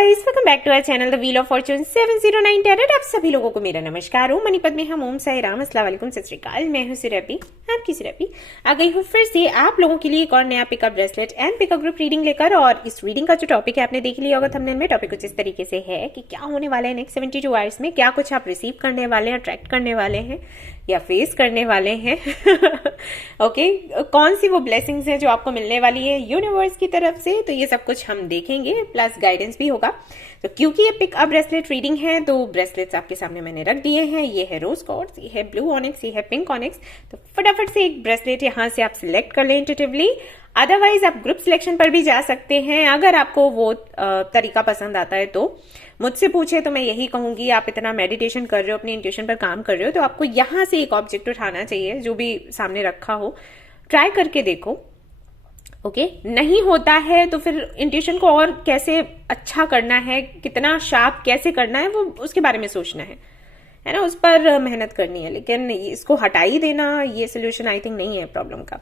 Guys, welcome back to our channel the wheel of fortune 709 tarot. आप सभी लोगों को मेरा नमस्कार। ओम मणिपत में हम ओम साई राम, अस्सलाम वालेकुम, सत श्री अकाल। मैं हूं सिरपी, आपकी सिरपी आ गई हूं फिर से आप लोगों के लिए एक और नया pickup bracelet and pickup group reading लेकर। और इस रीडिंग का जो टॉपिक है आपने देख लिया होगा थंबनेल में। टॉपिक कुछ इस तरीके से है कि क्या होने वाला है नेक्स्ट 72 आवर्स में, क्या कुछ आप रिसीव करने वाले हैं, अट्रैक्ट करने वाले हैं या फेस करने वाले हैं। ओके, कौन सी वो ब्लेसिंग्स हैं जो आपको मिलने वाली है यूनिवर्स की तरफ से, तो ये सब कुछ हम देखेंगे, प्लस गाइडेंस भी होगा। तो क्योंकि ये पिक अप ब्रेसलेट रीडिंग है तो ब्रेसलेट्स आपके सामने मैंने रख दिए हैं। ये है रोज क्वार्ट्ज, ये है ब्लू ऑनिक्स, ये है पिंक ऑनिक्स। तो फटाफट से एक ब्रेसलेट यहाँ से आप सिलेक्ट कर लें इंट्यूटिवली। अदरवाइज आप ग्रुप सिलेक्शन पर भी जा सकते हैं अगर आपको वो तरीका पसंद आता है। तो मुझसे पूछे तो मैं यही कहूंगी, आप इतना मेडिटेशन कर रहे हो, अपनी इंट्यूशन पर काम कर रहे हो, तो आपको यहां से एक ऑब्जेक्ट उठाना चाहिए जो भी सामने रखा हो। ट्राई करके देखो। ओके, नहीं होता है तो फिर इंट्यूशन को और कैसे अच्छा करना है, कितना शार्प कैसे करना है, वो उसके बारे में सोचना है ना, उस पर मेहनत करनी है। लेकिन इसको हटा ही देना ये सोल्यूशन आई थिंक नहीं है प्रॉब्लम का।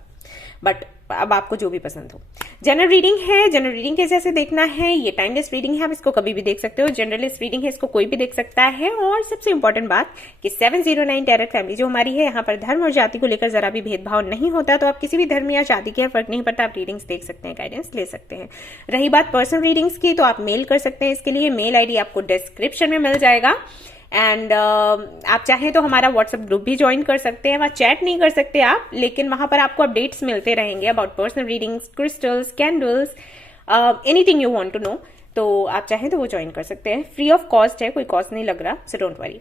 बट अब आपको जो भी पसंद हो। जनरल रीडिंग है, जनरल रीडिंग के जैसे देखना है। ये टाइमलेस रीडिंग है, आप इसको कभी भी देख सकते हो। जनरलिस्ट रीडिंग है, इसको कोई भी देख सकता है। और सबसे इंपॉर्टेंट बात कि 709 टैरेट फैमिली जो हमारी है, यहाँ पर धर्म और जाति को लेकर जरा भी भेदभाव नहीं होता। तो आप किसी भी धर्म या जाति के फर्क नहीं पड़ता, आप रीडिंग्स देख सकते हैं, गाइडेंस ले सकते हैं। रही बात पर्सनल रीडिंग्स की, तो आप मेल कर सकते हैं। इसके लिए मेल आईडी आपको डिस्क्रिप्शन में मिल जाएगा। एंड आप चाहें तो हमारा व्हाट्सएप ग्रुप भी ज्वाइन कर सकते हैं। वहां चैट नहीं कर सकते आप, लेकिन वहां पर आपको अपडेट्स मिलते रहेंगे about personal readings, crystals, candles, anything you want to know. तो आप चाहें तो वो ज्वाइन कर सकते हैं। फ्री ऑफ कॉस्ट है, कोई कॉस्ट नहीं लग रहा, so don't worry.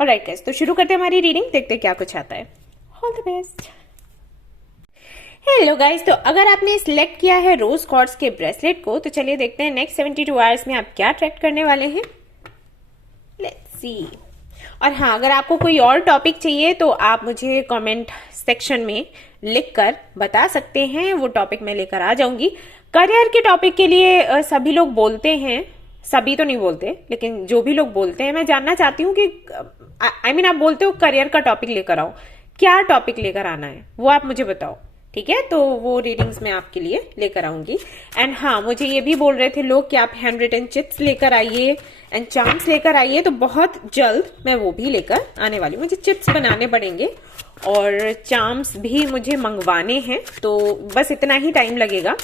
Alright guys, तो शुरू करते हैं हमारी रीडिंग, देखते हैं क्या कुछ आता है। All the best. Hello guys, तो अगर आपने सिलेक्ट किया है रोज क्वार्ट्ज के ब्रेसलेट को, तो चलिए देखते हैं नेक्स्ट 72 आवर्स में आप क्या अट्रैक्ट करने वाले हैं। और हाँ, अगर आपको कोई और टॉपिक चाहिए तो आप मुझे कमेंट सेक्शन में लिखकर बता सकते हैं, वो टॉपिक मैं लेकर आ जाऊंगी। करियर के टॉपिक के लिए सभी लोग बोलते हैं, सभी तो नहीं बोलते, लेकिन जो भी लोग बोलते हैं, मैं जानना चाहती हूँ कि आई मीन आप बोलते हो करियर का टॉपिक लेकर आओ, क्या टॉपिक लेकर आना है वो आप मुझे बताओ, ठीक है? तो वो रीडिंग्स मैं आपके लिए लेकर आऊंगी। एंड हाँ, मुझे ये भी बोल रहे थे लोग कि आप हैंड रिटन चिप्स लेकर आइए एंड चार्म्स लेकर आइए, तो बहुत जल्द मैं वो भी लेकर आने वाली हूँ। मुझे चिप्स बनाने पड़ेंगे और चार्म्स भी मुझे मंगवाने हैं, तो बस इतना ही टाइम लगेगा।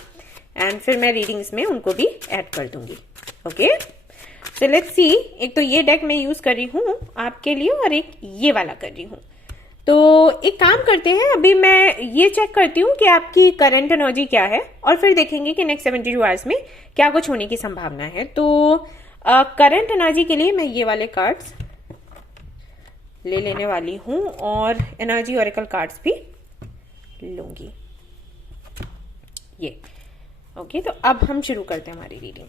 एंड फिर मैं रीडिंग्स में उनको भी ऐड कर दूंगी। Okay, so let's see. एक तो ये डेक मैं यूज कर रही हूँ आपके लिए और एक ये वाला कर रही हूँ। तो एक काम करते हैं, अभी मैं ये चेक करती हूँ कि आपकी करंट एनर्जी क्या है और फिर देखेंगे कि नेक्स्ट 72 आवर्स में क्या कुछ होने की संभावना है। तो करंट एनर्जी के लिए मैं ये वाले कार्ड्स ले लेने वाली हूँ और एनर्जी ऑरेकल कार्ड्स भी लूंगी। ये ओके, तो अब हम शुरू करते हैं हमारी रीडिंग।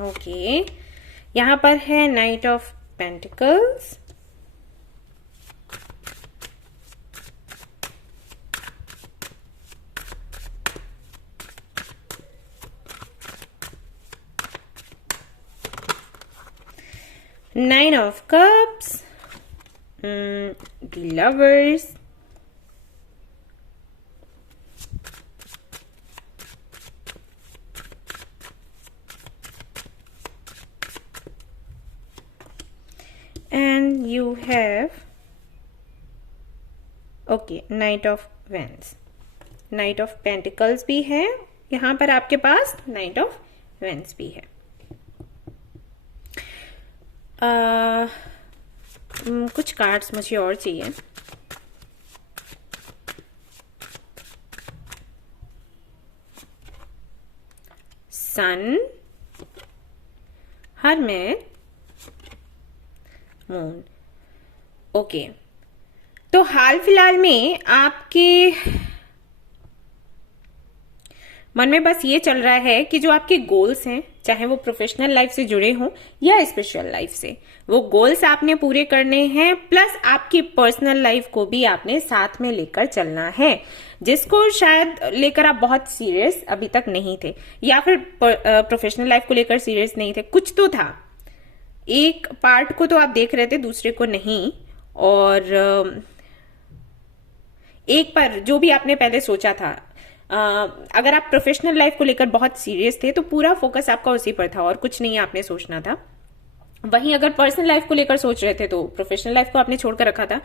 ओके, यहां पर है knight of pentacles, nine of cups, the lovers, and you have okay knight of wands. Knight of pentacles भी है यहां पर आपके पास, नाइट ऑफ वेंस भी है। कुछ कार्ड्स मुझे और चाहिए। सन, हरमेट, मून। ओके, तो हाल फिलहाल में आपके मन में बस ये चल रहा है कि जो आपके गोल्स हैं, चाहे वो प्रोफेशनल लाइफ से जुड़े हों या स्पिरिचुअल लाइफ से, वो गोल्स आपने पूरे करने हैं, प्लस आपकी पर्सनल लाइफ को भी आपने साथ में लेकर चलना है, जिसको शायद लेकर आप बहुत सीरियस अभी तक नहीं थे, या फिर प्रोफेशनल लाइफ को लेकर सीरियस नहीं थे। कुछ तो था, एक पार्ट को तो आप देख रहे थे, दूसरे को नहीं। और एक पर जो भी आपने पहले सोचा था, अगर आप प्रोफेशनल लाइफ को लेकर बहुत सीरियस थे तो पूरा फोकस आपका उसी पर था और कुछ नहीं आपने सोचना था। वहीं अगर पर्सनल लाइफ को लेकर सोच रहे थे तो प्रोफेशनल लाइफ को आपने छोड़कर रखा था।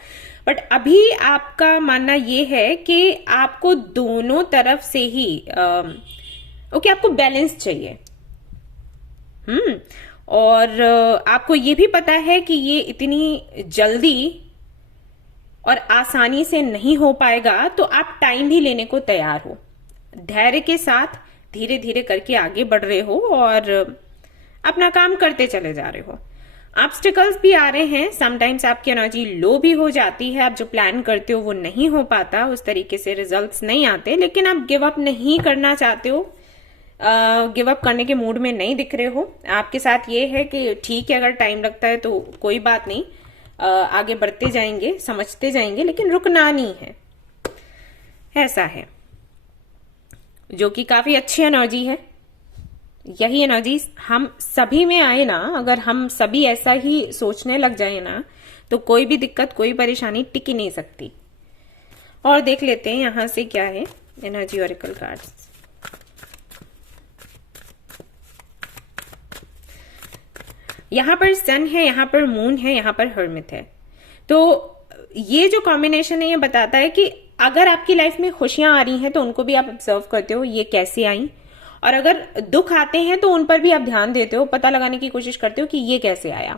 बट अभी आपका मानना यह है कि आपको दोनों तरफ से ही ओके, आपको बैलेंस चाहिए। और आपको ये भी पता है कि ये इतनी जल्दी और आसानी से नहीं हो पाएगा, तो आप टाइम भी लेने को तैयार हो, धैर्य के साथ धीरे धीरे करके आगे बढ़ रहे हो और अपना काम करते चले जा रहे हो। ऑब्स्टिकल्स भी आ रहे हैं, समटाइम्स आपकी एनर्जी लो भी हो जाती है, आप जो प्लान करते हो वो नहीं हो पाता, उस तरीके से रिजल्ट्स नहीं आते, लेकिन आप गिव अप नहीं करना चाहते हो, गिव अप करने के मूड में नहीं दिख रहे हो। आपके साथ ये है कि ठीक है, अगर टाइम लगता है तो कोई बात नहीं, आगे बढ़ते जाएंगे, समझते जाएंगे, लेकिन रुकना नहीं है, ऐसा है, जो कि काफी अच्छी एनर्जी है। यही एनर्जी हम सभी में आए ना, अगर हम सभी ऐसा ही सोचने लग जाए ना, तो कोई भी दिक्कत, कोई परेशानी टिक ही नहीं सकती। और देख लेते हैं यहां से क्या है एनर्जी ऑरेकल कार्ड्स। यहां पर सन है, यहां पर मून है, यहां पर हर्मिट है। तो ये जो कॉम्बिनेशन है ये बताता है कि अगर आपकी लाइफ में खुशियां आ रही हैं तो उनको भी आप ऑब्जर्व करते हो, ये कैसे आई, और अगर दुख आते हैं तो उन पर भी आप ध्यान देते हो, पता लगाने की कोशिश करते हो कि ये कैसे आया।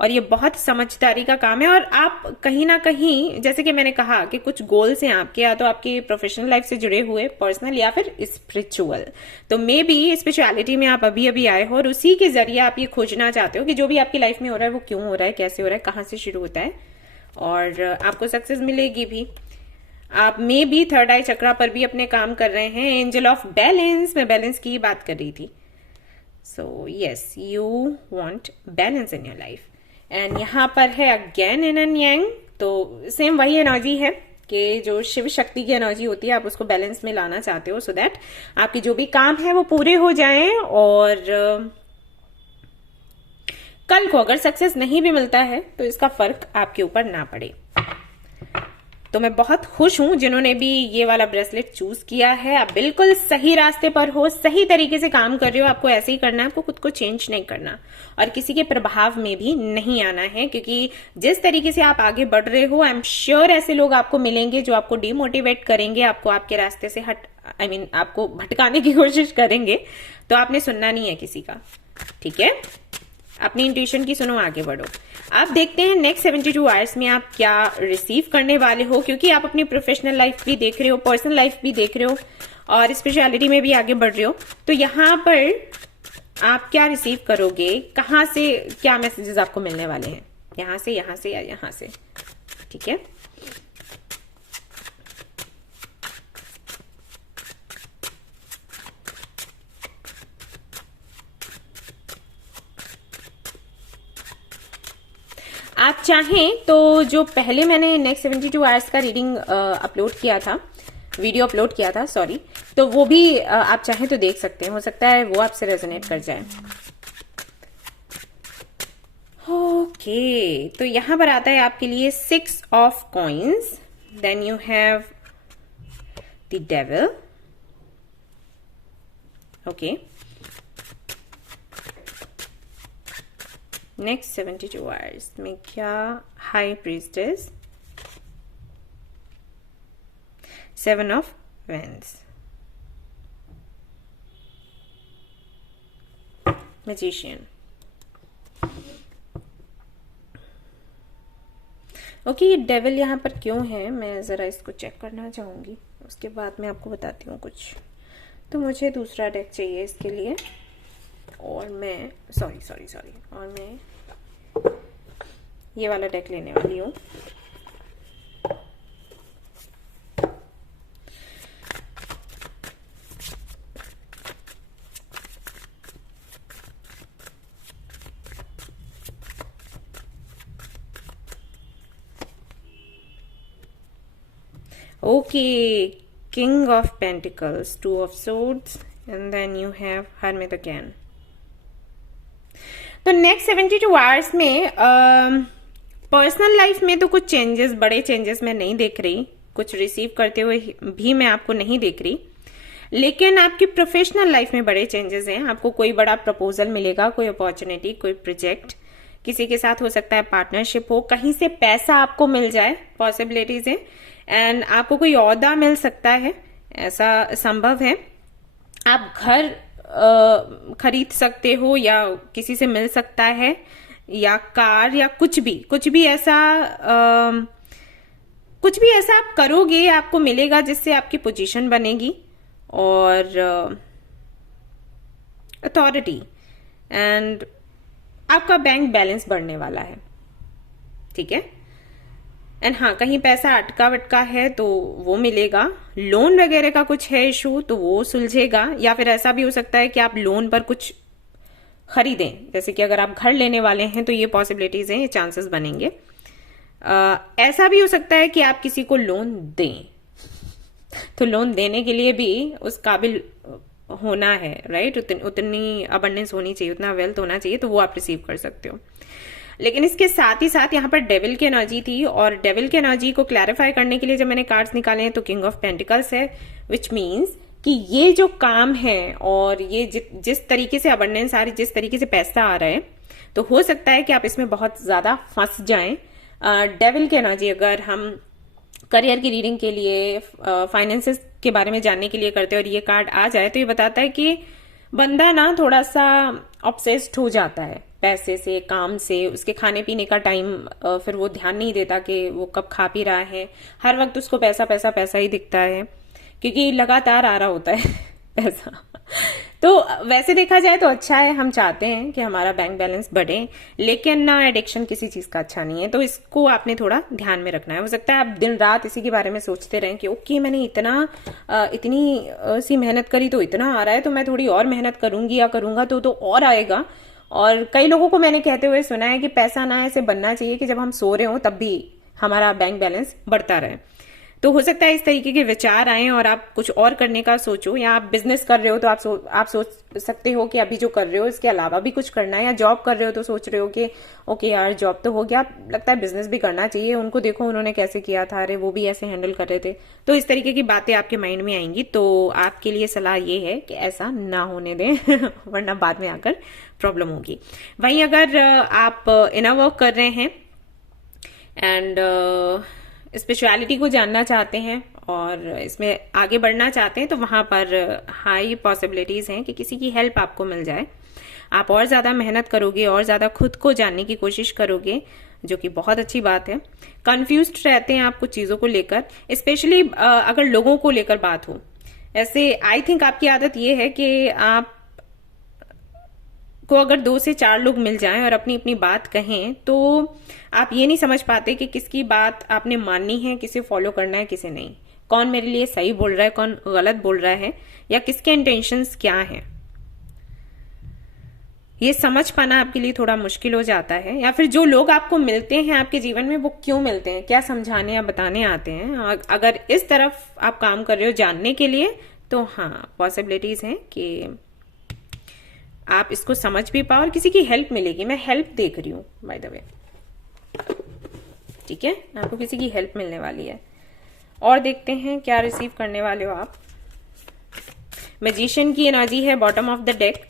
और ये बहुत समझदारी का काम है। और आप कहीं ना कहीं, जैसे कि मैंने कहा कि कुछ गोल्स हैं आपके, या तो आपकी प्रोफेशनल लाइफ से जुड़े हुए, पर्सनल या फिर स्पिरिचुअल, तो मे बी स्पिरिचुअलिटी में आप अभी अभी आए हो और उसी के जरिए आप ये खोजना चाहते हो कि जो भी आपकी लाइफ में हो रहा है वो क्यों हो रहा है, कैसे हो रहा है, कहाँ से शुरू होता है, और आपको सक्सेस मिलेगी भी। आप मे बी थर्ड आई चक्रा पर भी अपने काम कर रहे हैं। एंजल ऑफ बैलेंस, मैं बैलेंस की बात कर रही थी। So yes, you want balance in your life. And यहाँ पर है अगेन इन एंड यांग, तो सेम वही एनर्जी है कि जो शिव शक्ति की एनर्जी होती है, आप उसको बैलेंस में लाना चाहते हो, सो दैट आपके जो भी काम है वो पूरे हो जाएं, और कल को अगर सक्सेस नहीं भी मिलता है तो इसका फर्क आपके ऊपर ना पड़े। तो मैं बहुत खुश हूं जिन्होंने भी ये वाला ब्रेसलेट चूज किया है। आप बिल्कुल सही रास्ते पर हो, सही तरीके से काम कर रहे हो, आपको ऐसे ही करना है, आपको खुद को चेंज नहीं करना और किसी के प्रभाव में भी नहीं आना है, क्योंकि जिस तरीके से आप आगे बढ़ रहे हो, आई एम श्योर ऐसे लोग आपको मिलेंगे जो आपको डिमोटिवेट करेंगे, आपको आपके रास्ते से आपको भटकाने की कोशिश करेंगे, तो आपने सुनना नहीं है किसी का, ठीक है? अपनी इंट्यूशन की सुनो, आगे बढ़ो। अब देखते हैं नेक्स्ट 72 आवर्स में आप क्या रिसीव करने वाले हो, क्योंकि आप अपनी प्रोफेशनल लाइफ भी देख रहे हो, पर्सनल लाइफ भी देख रहे हो और स्पिरिचुअलिटी में भी आगे बढ़ रहे हो। तो यहाँ पर आप क्या रिसीव करोगे, कहाँ से क्या मैसेजेस आपको मिलने वाले हैं, यहाँ से या यहाँ से, ठीक है? आप चाहें तो जो पहले मैंने नेक्स्ट 72 आवर्स का रीडिंग अपलोड किया था, वीडियो अपलोड किया था, सॉरी, तो वो भी आप चाहें तो देख सकते हैं, हो सकता है वो आपसे रेजोनेट कर जाए। ओके, तो यहां पर आता है आपके लिए 6 of coins, then you have the devil, okay, next 72 hours में क्या, high priestess, 7 of wands, magician. Okay, ये डेविल यहाँ पर क्यों है, मैं जरा इसको चेक करना चाहूंगी, उसके बाद मैं आपको बताती हूँ कुछ। तो मुझे दूसरा डेक चाहिए इसके लिए, और मैं सॉरी और मैं ये वाला डेक लेने वाली हूँ। Okay, king of pentacles, two of swords, and then you have hermit again. तो नेक्स्ट 72 आवर्स में पर्सनल लाइफ में तो कुछ चेंजेस, बड़े चेंजेस मैं नहीं देख रही, कुछ रिसीव करते हुए भी मैं आपको नहीं देख रही, लेकिन आपकी प्रोफेशनल लाइफ में बड़े चेंजेस हैं। आपको कोई बड़ा प्रपोजल मिलेगा, कोई अपॉर्चुनिटी, कोई प्रोजेक्ट, किसी के साथ हो सकता है पार्टनरशिप हो, कहीं से पैसा आपको मिल जाए, पॉसिबिलिटीज है, एंड आपको कोई ओहदा मिल सकता है, ऐसा संभव है। आप घर खरीद सकते हो या किसी से मिल सकता है, या कार, या कुछ भी ऐसा आप करोगे, आपको मिलेगा जिससे आपकी पोजीशन बनेगी और अथॉरिटी, एंड आपका बैंक बैलेंस बढ़ने वाला है, ठीक है। एंड हाँ, कहीं पैसा अटका वटका है तो वो मिलेगा, लोन वगैरह का कुछ है इशू तो वो सुलझेगा, या फिर ऐसा भी हो सकता है कि आप लोन पर कुछ खरीदें, जैसे कि अगर आप घर लेने वाले हैं तो ये पॉसिबिलिटीज हैं, ये चांसेस बनेंगे। ऐसा भी हो सकता है कि आप किसी को लोन दें, तो लोन देने के लिए भी उस काबिल होना है, राइट, उतनी अबंडेंस होनी चाहिए, उतना वेल्थ होना चाहिए, तो वो आप रिसीव कर सकते हो। लेकिन इसके साथ ही साथ यहाँ पर डेविल की एनर्जी थी, और डेविल की एनर्जी को क्लैरिफाई करने के लिए जब मैंने कार्ड्स निकाले हैं तो किंग ऑफ पेंटिकल्स है, विच मीन्स कि ये जो काम है और ये जिस तरीके से अबंडेंस आ रही, जिस तरीके से पैसा आ रहा है, तो हो सकता है कि आप इसमें बहुत ज्यादा फंस जाएं। डेविल की एनर्जी अगर हम करियर की रीडिंग के लिए, फाइनेंसेस के बारे में जानने के लिए करते हैं और ये कार्ड आ जाए, तो ये बताता है कि बंदा ना थोड़ा सा ऑब्सेस्ड हो जाता है पैसे से, काम से, उसके खाने पीने का टाइम फिर वो ध्यान नहीं देता कि वो कब खा पी रहा है, हर वक्त उसको पैसा पैसा पैसा ही दिखता है, क्योंकि लगातार आ रहा होता है पैसा। तो वैसे देखा जाए तो अच्छा है, हम चाहते हैं कि हमारा बैंक बैलेंस बढ़े, लेकिन ना एडिक्शन किसी चीज का अच्छा नहीं है, तो इसको आपने थोड़ा ध्यान में रखना है। हो सकता है आप दिन रात इसी के बारे में सोचते रहें कि ओके, मैंने इतनी सी मेहनत करी तो इतना आ रहा है, तो मैं थोड़ी और मेहनत करूंगी या करूंगा तो और आएगा। और कई लोगों को मैंने कहते हुए सुना है कि पैसा ना ऐसे बनना चाहिए कि जब हम सो रहे हो तब भी हमारा बैंक बैलेंस बढ़ता रहे। तो हो सकता है इस तरीके के विचार आए और आप कुछ और करने का सोचो, या आप बिजनेस कर रहे हो तो आप सोच सकते हो कि अभी जो कर रहे हो इसके अलावा भी कुछ करना है, या जॉब कर रहे हो तो सोच रहे हो कि ओके यार, जॉब तो हो गया, लगता है बिजनेस भी करना चाहिए, उनको देखो उन्होंने कैसे किया था, अरे वो भी ऐसे हैंडल कर रहे थे। तो इस तरीके की बातें आपके माइंड में आएंगी, तो आपके लिए सलाह ये है कि ऐसा ना होने दें वरना बाद में आकर प्रॉब्लम होगी। वहीं अगर आप इनर वर्क कर रहे हैं एंड स्पिरिचुअलिटी को जानना चाहते हैं और इसमें आगे बढ़ना चाहते हैं, तो वहां पर हाई पॉसिबिलिटीज हैं कि किसी की हेल्प आपको मिल जाए। आप और ज्यादा मेहनत करोगे और ज्यादा खुद को जानने की कोशिश करोगे, जो कि बहुत अच्छी बात है। कंफ्यूज्ड रहते हैं आप कुछ चीजों को लेकर, स्पेशली अगर लोगों को लेकर बात हो। ऐसे आई थिंक आपकी आदत ये है कि आप को अगर 2 से 4 लोग मिल जाएं और अपनी अपनी बात कहें, तो आप ये नहीं समझ पाते कि किसकी बात आपने माननी है, किसे फॉलो करना है, किसे नहीं, कौन मेरे लिए सही बोल रहा है, कौन गलत बोल रहा है, या किसके इंटेंशंस क्या हैं। ये समझ पाना आपके लिए थोड़ा मुश्किल हो जाता है, या फिर जो लोग आपको मिलते हैं आपके जीवन में वो क्यों मिलते हैं, क्या समझाने या बताने आते हैं। अगर इस तरफ आप काम कर रहे हो जानने के लिए, तो हाँ, पॉसिबिलिटीज हैं कि आप इसको समझ भी पाओ और किसी की हेल्प मिलेगी। मैं हेल्प देख रही हूं बाय द वे, ठीक है, आपको किसी की हेल्प मिलने वाली है। और देखते हैं क्या रिसीव करने वाले हो आप। मैजिशियन की एनर्जी है बॉटम ऑफ द डेक,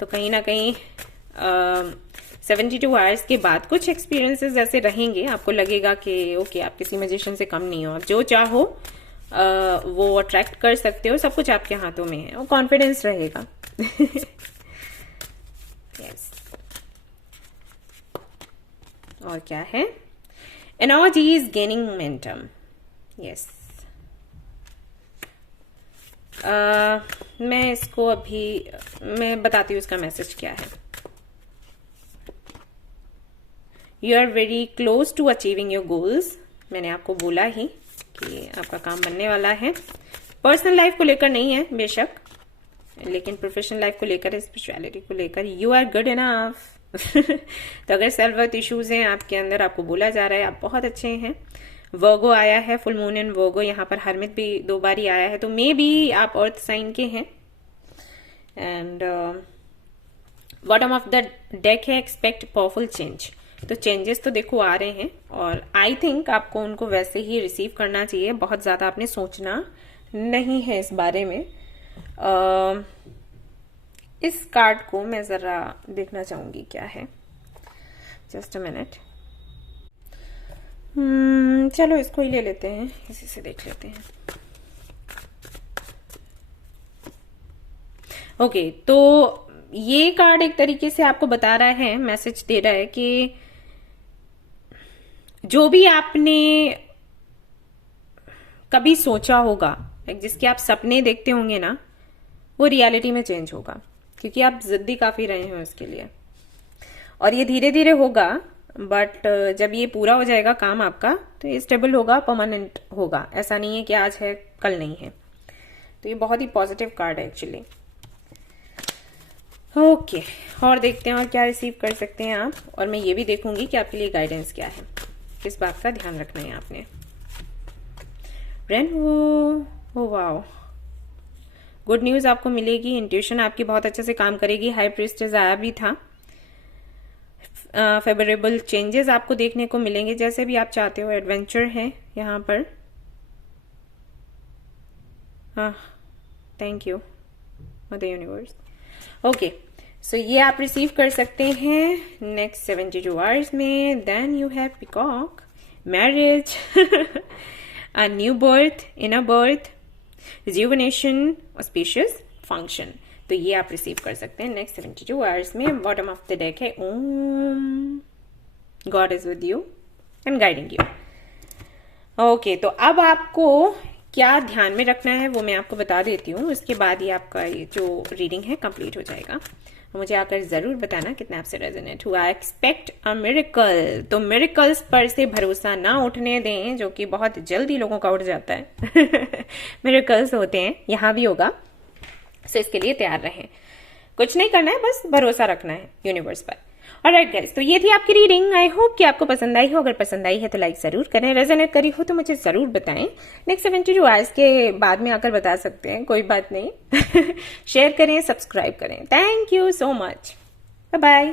तो कहीं ना कहीं 72 आवर्स के बाद कुछ एक्सपीरियंसेस ऐसे रहेंगे, आपको लगेगा कि ओके, आप किसी मैजिशियन से कम नहीं हो, आप जो चाहो वो अट्रैक्ट कर सकते हो, सब कुछ आपके हाथों में है, और कॉन्फिडेंस रहेगा। yes. और क्या है, energy is gaining momentum. Yes, मैं इसको अभी मैं बताती हूँ इसका मैसेज क्या है। You are very close to achieving your goals. मैंने आपको बोला ही कि आपका काम बनने वाला है। पर्सनल लाइफ को लेकर नहीं है बेशक, लेकिन प्रोफेशनल लाइफ को लेकर, स्पिरिचुअलिटी को लेकर यू आर गुड इनफ। तो अगर सेल्फ वर्थ इश्यूज हैं आपके अंदर, आपको बोला जा रहा है आप बहुत अच्छे हैं, वर्गो आया है, फुल मून इन वर्गो, यहाँ पर हरमित भी 2 बार ही आया है, तो मे बी आप अर्थ साइन के हैं। And bottom of the deck है एक्सपेक्ट पावरफुल चेंज। तो चेंजेस तो देखो आ रहे हैं और आई थिंक आपको उनको वैसे ही रिसीव करना चाहिए, बहुत ज्यादा आपने सोचना नहीं है इस बारे में। इस कार्ड को मैं जरा देखना चाहूंगी क्या है, जस्ट अ मिनट। चलो इसको ही ले लेते हैं, इसी से देख लेते हैं। ओके, तो ये कार्ड एक तरीके से आपको बता रहा है, मैसेज दे रहा है कि जो भी आपने कभी सोचा होगा, जिसके आप सपने देखते होंगे ना, वो रियलिटी में चेंज होगा, क्योंकि आप जिद्दी काफी रहे हैं उसके लिए। और ये धीरे धीरे होगा, बट जब ये पूरा हो जाएगा काम आपका, तो ये स्टेबल होगा, परमानेंट होगा। ऐसा नहीं है कि आज है कल नहीं है। तो ये बहुत ही पॉजिटिव कार्ड है एक्चुअली। ओके, और देखते हैं और क्या रिसीव कर सकते हैं आप। और मैं ये भी देखूंगी कि आपके लिए गाइडेंस क्या है, किस बात का ध्यान रखना है आपने। रेनबो, वाओ, गुड न्यूज आपको मिलेगी। इंट्यूशन आपकी बहुत अच्छे से काम करेगी। हाई प्रीस्टेस आया भी था। फेवरेबल चेंजेस आपको देखने को मिलेंगे जैसे भी आप चाहते हो। एडवेंचर है यहाँ पर। Thank you mother universe. Okay, so ये आप रिसीव कर सकते हैं नेक्स्ट 72 आवर्स में। Then you have peacock, marriage, a new birth, inner birth, rejuvenation, auspicious function. तो ये आप रिसीव कर सकते हैं नेक्स्ट 72 आवर्स में। बॉटम ऑफ द डेक है Om, God is with you and guiding you. Okay, तो अब आपको क्या ध्यान में रखना है वो मैं आपको बता देती हूँ। उसके बाद ही आपका ये जो रीडिंग है कंप्लीट हो जाएगा। मुझे आकर जरूर बताना कितना आपसे रेजोनेट हुआ। Expect a miracle. तो मिरेकल्स पर से भरोसा ना उठने दें, जो कि बहुत जल्दी लोगों का उठ जाता है। मिरेकल्स होते हैं, यहाँ भी होगा, सो इसके लिए तैयार रहें। कुछ नहीं करना है, बस भरोसा रखना है यूनिवर्स पर। ऑलराइट गाइस, तो ये थी आपकी रीडिंग। आई होप कि आपको पसंद आई हो। अगर पसंद आई है तो लाइक जरूर करें। रेजोनेट करी हो तो मुझे जरूर बताएं। नेक्स्ट 72 आवर्स के बाद में आकर बता सकते हैं, कोई बात नहीं। शेयर करें, सब्सक्राइब करें। Thank you so much, bye bye.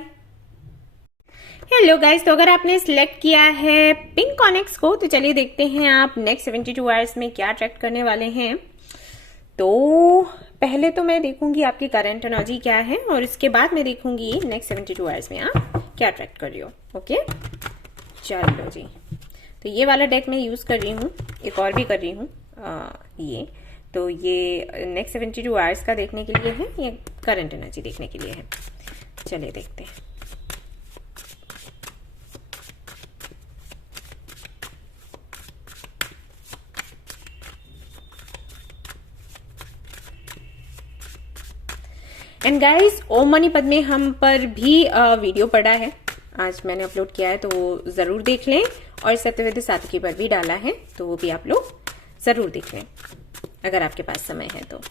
Hello guys, तो अगर आपने सिलेक्ट किया है पिंक ऑनिक्स को, तो चलिए देखते हैं आप नेक्स्ट 72 आवर्स में क्या अट्रैक्ट करने वाले हैं। तो पहले तो मैं देखूंगी आपकी करंट एनर्जी क्या है, और इसके बाद मैं देखूंगी नेक्स्ट 72 आवर्स में आप क्या अट्रैक्ट कर रही हो। ओके, चलो जी। तो ये वाला डेक मैं यूज कर रही हूँ, एक और भी कर रही हूँ ये। तो ये नेक्स्ट 72 आवर्स का देखने के लिए है, ये करंट एनर्जी देखने के लिए है। चलिए देखते हैं। एंड गाइस, ओम मनी पद्मे हम पर भी वीडियो पड़ा है, आज मैंने अपलोड किया है, तो वो जरूर देख लें। और सत्यवेद सातकी पर भी डाला है, तो वो भी आप लोग जरूर देख लें अगर आपके पास समय है तो।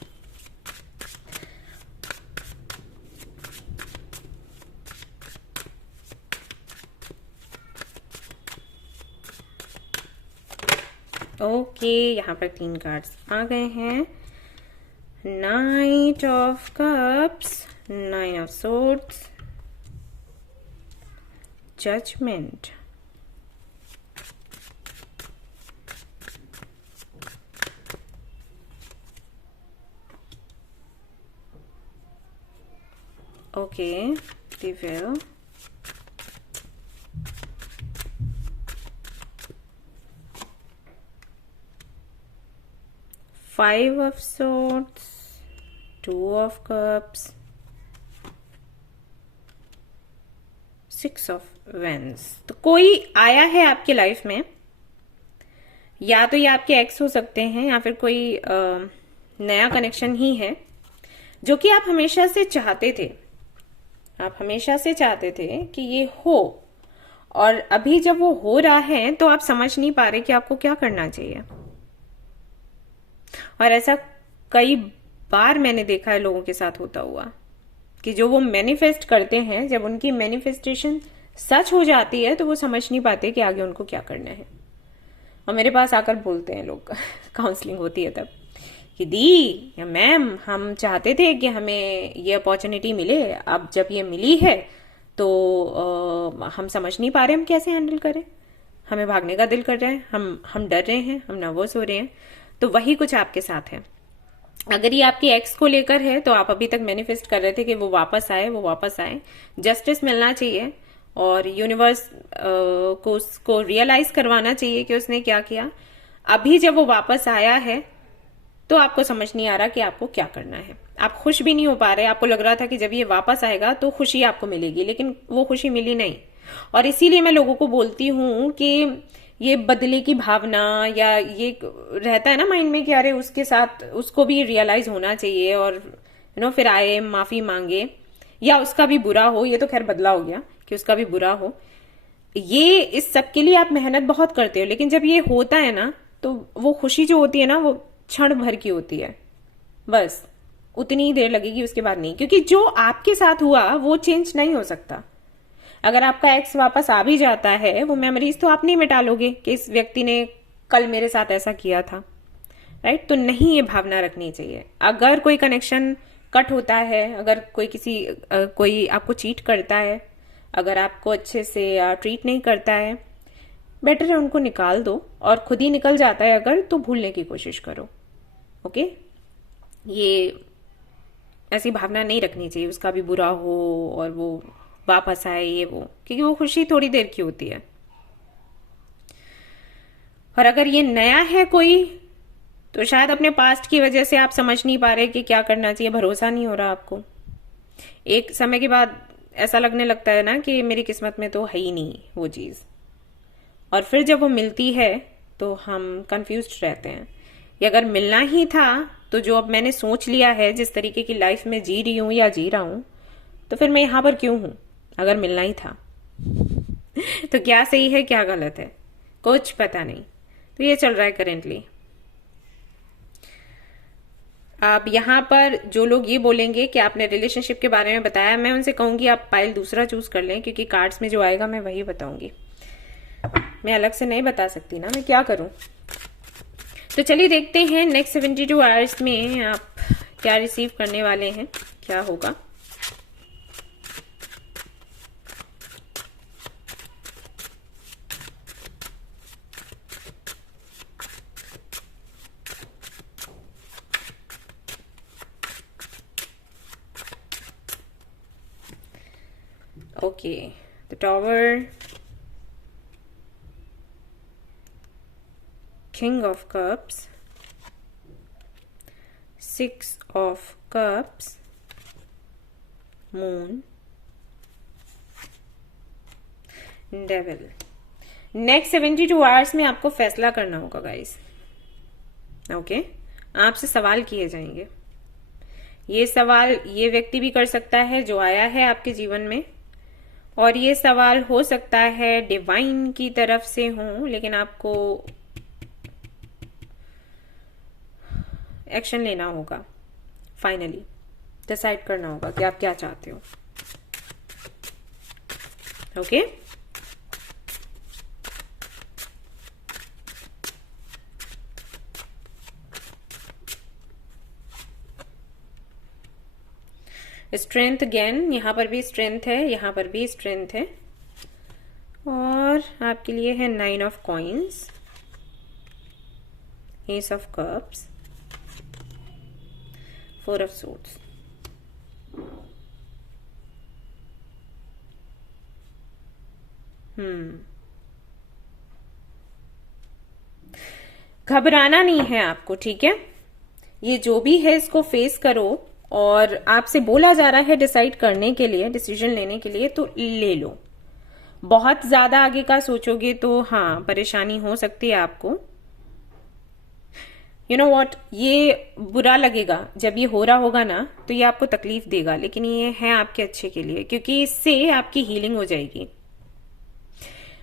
ओके, यहाँ पर 3 कार्ड्स आ गए हैं। Knight of Cups, 9 of Swords, Judgment, okay, Devil, Five of Swords, 2 of Cups, 6 of Wands। तो कोई आया है आपकी लाइफ में, या तो ये आपके एक्स हो सकते हैं, या फिर कोई नया कनेक्शन ही है, जो कि आप हमेशा से चाहते थे। आप हमेशा से चाहते थे कि ये हो, और अभी जब वो हो रहा है तो आप समझ नहीं पा रहे कि आपको क्या करना चाहिए। और ऐसा कई बार मैंने देखा है लोगों के साथ होता हुआ, कि जो वो मैनिफेस्ट करते हैं, जब उनकी मैनिफेस्टेशन सच हो जाती है तो वो समझ नहीं पाते कि आगे उनको क्या करना है। और मेरे पास आकर बोलते हैं लोग काउंसलिंग होती है तब कि दी या मैम, हम चाहते थे कि हमें ये अपॉर्चुनिटी मिले, अब जब ये मिली है तो हम समझ नहीं पा रहे हम कैसे हैंडल करें, हमें भागने का दिल कर रहा है, हम डर रहे हैं, हम नर्वस हो रहे हैं। तो वही कुछ आपके साथ है। अगर ये आपकी एक्स को लेकर है तो आप अभी तक मैनिफेस्ट कर रहे थे कि वो वापस आए, वो वापस आए, जस्टिस मिलना चाहिए और यूनिवर्स को उसको रियलाइज करवाना चाहिए कि उसने क्या किया। अभी जब वो वापस आया है तो आपको समझ नहीं आ रहा कि आपको क्या करना है, आप खुश भी नहीं हो पा रहे। आपको लग रहा था कि जब ये वापस आएगा तो खुशी आपको मिलेगी, लेकिन वो खुशी मिली नहीं। और इसीलिए मैं लोगों को बोलती हूँ कि ये बदले की भावना या ये रहता है ना माइंड में कि अरे उसके साथ उसको भी रियलाइज होना चाहिए और फिर आए माफी मांगे, या उसका भी बुरा हो, ये तो खैर बदला हो गया कि उसका भी बुरा हो। ये इस सब के लिए आप मेहनत बहुत करते हो, लेकिन जब ये होता है ना तो वो खुशी जो होती है ना वो क्षण भर की होती है, बस उतनी ही देर लगेगी, उसके बाद नहीं। क्योंकि जो आपके साथ हुआ वो चेंज नहीं हो सकता। अगर आपका एक्स वापस आ भी जाता है, वो मेमोरीज तो आप नहीं मिटा लोगे कि इस व्यक्ति ने कल मेरे साथ ऐसा किया था, राइट। तो नहीं, ये भावना रखनी चाहिए। अगर कोई कनेक्शन कट होता है, अगर कोई आपको चीट करता है, अगर आपको अच्छे से ट्रीट नहीं करता है, बेटर है उनको निकाल दो। और खुद ही निकल जाता है अगर, तो भूलने की कोशिश करो। ओके, ये ऐसी भावना नहीं रखनी चाहिए उसका भी बुरा हो और वो वापस आए, ये वो, क्योंकि वो खुशी थोड़ी देर की होती है। और अगर ये नया है कोई, तो शायद अपने पास्ट की वजह से आप समझ नहीं पा रहे कि क्या करना चाहिए, भरोसा नहीं हो रहा आपको। एक समय के बाद ऐसा लगने लगता है ना कि मेरी किस्मत में तो है ही नहीं वो चीज, और फिर जब वो मिलती है तो हम कंफ्यूज्ड रहते हैं कि अगर मिलना ही था तो जो अब मैंने सोच लिया है, जिस तरीके की लाइफ में जी रही हूं या जी रहा हूं, तो फिर मैं यहां पर क्यों हूं अगर मिलना ही था। तो क्या सही है क्या गलत है कुछ पता नहीं। तो ये चल रहा है करेंटली। अब यहाँ पर जो लोग ये बोलेंगे कि आपने रिलेशनशिप के बारे में बताया, मैं उनसे कहूंगी आप पाइल दूसरा चूज कर लें, क्योंकि कार्ड्स में जो आएगा मैं वही बताऊंगी, मैं अलग से नहीं बता सकती ना, मैं क्या करूं। तो चलिए देखते हैं नेक्स्ट 72 आवर्स में आप क्या रिसीव करने वाले हैं, क्या होगा। Okay, the tower, King of Cups, Six of Cups, Moon, Devil। Next 72 hours में आपको फैसला करना होगा गाइस। ओके, आपसे सवाल किए जाएंगे। ये सवाल ये व्यक्ति भी कर सकता है जो आया है आपके जीवन में, और ये सवाल हो सकता है डिवाइन की तरफ से हो, लेकिन आपको एक्शन लेना होगा, फाइनली डिसाइड करना होगा कि आप क्या चाहते हो। ओके, स्ट्रेंथ अगेन, यहां पर भी स्ट्रेंथ है, यहां पर भी स्ट्रेंथ है, और आपके लिए है 9 of coins, S of cups, 4 of swords। घबराना नहीं है आपको, ठीक है। ये जो भी है इसको फेस करो, और आपसे बोला जा रहा है डिसाइड करने के लिए, डिसीजन लेने के लिए, तो ले लो। बहुत ज्यादा आगे का सोचोगे तो हाँ परेशानी हो सकती है आपको। यू नो वॉट, ये बुरा लगेगा जब ये हो रहा होगा ना, तो ये आपको तकलीफ देगा, लेकिन ये है आपके अच्छे के लिए, क्योंकि इससे आपकी हीलिंग हो जाएगी।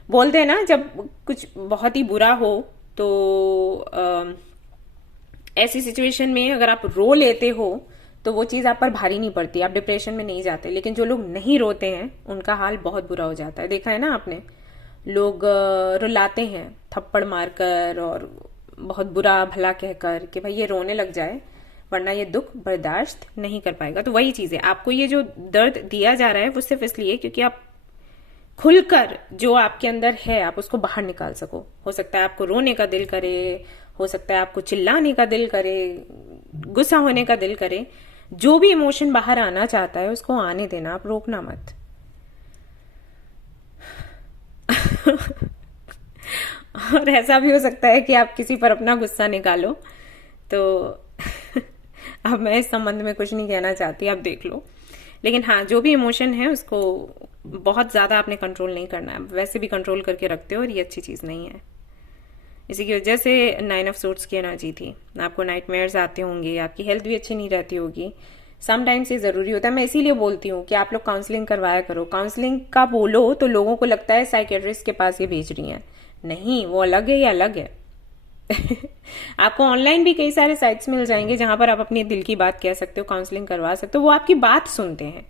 बोलते हैं ना जब कुछ बहुत ही बुरा हो तो ऐसी सिचुएशन में अगर आप रो लेते हो तो वो चीज आप पर भारी नहीं पड़ती, आप डिप्रेशन में नहीं जाते। लेकिन जो लोग नहीं रोते हैं उनका हाल बहुत बुरा हो जाता है, देखा है ना आपने। लोग रुलाते हैं थप्पड़ मारकर और बहुत बुरा भला कहकर कि भाई ये रोने लग जाए, वरना ये दुख बर्दाश्त नहीं कर पाएगा। तो वही चीज है, आपको ये जो दर्द दिया जा रहा है वो सिर्फ इसलिए क्योंकि आप खुलकर जो आपके अंदर है आप उसको बाहर निकाल सको। हो सकता है आपको रोने का दिल करे, हो सकता है आपको चिल्लाने का दिल करे, गुस्सा होने का दिल करे। जो भी इमोशन बाहर आना चाहता है उसको आने देना, आप रोकना मत। और ऐसा भी हो सकता है कि आप किसी पर अपना गुस्सा निकालो, तो अब मैं इस संबंध में कुछ नहीं कहना चाहती, आप देख लो। लेकिन हाँ, जो भी इमोशन है उसको बहुत ज्यादा आपने कंट्रोल नहीं करना है। वैसे भी कंट्रोल करके रखते हो और ये अच्छी चीज नहीं है। इसी की वजह से 9 ऑफ सोर्ट्स की एनर्जी थी। आपको नाइटमेयर्स आते होंगे, आपकी हेल्थ भी अच्छी नहीं रहती होगी। समटाइम्स ये जरूरी होता है, मैं इसीलिए बोलती हूँ कि आप लोग काउंसलिंग करवाया करो। काउंसलिंग का बोलो तो लोगों को लगता है साइकेट्रिस्ट के पास ये भेज रही हैं। नहीं, वो अलग है, ये अलग है। आपको ऑनलाइन भी कई सारे साइट्स मिल जाएंगे जहां पर आप अपनी दिल की बात कह सकते हो, काउंसलिंग करवा सकते हो। वो आपकी बात सुनते हैं,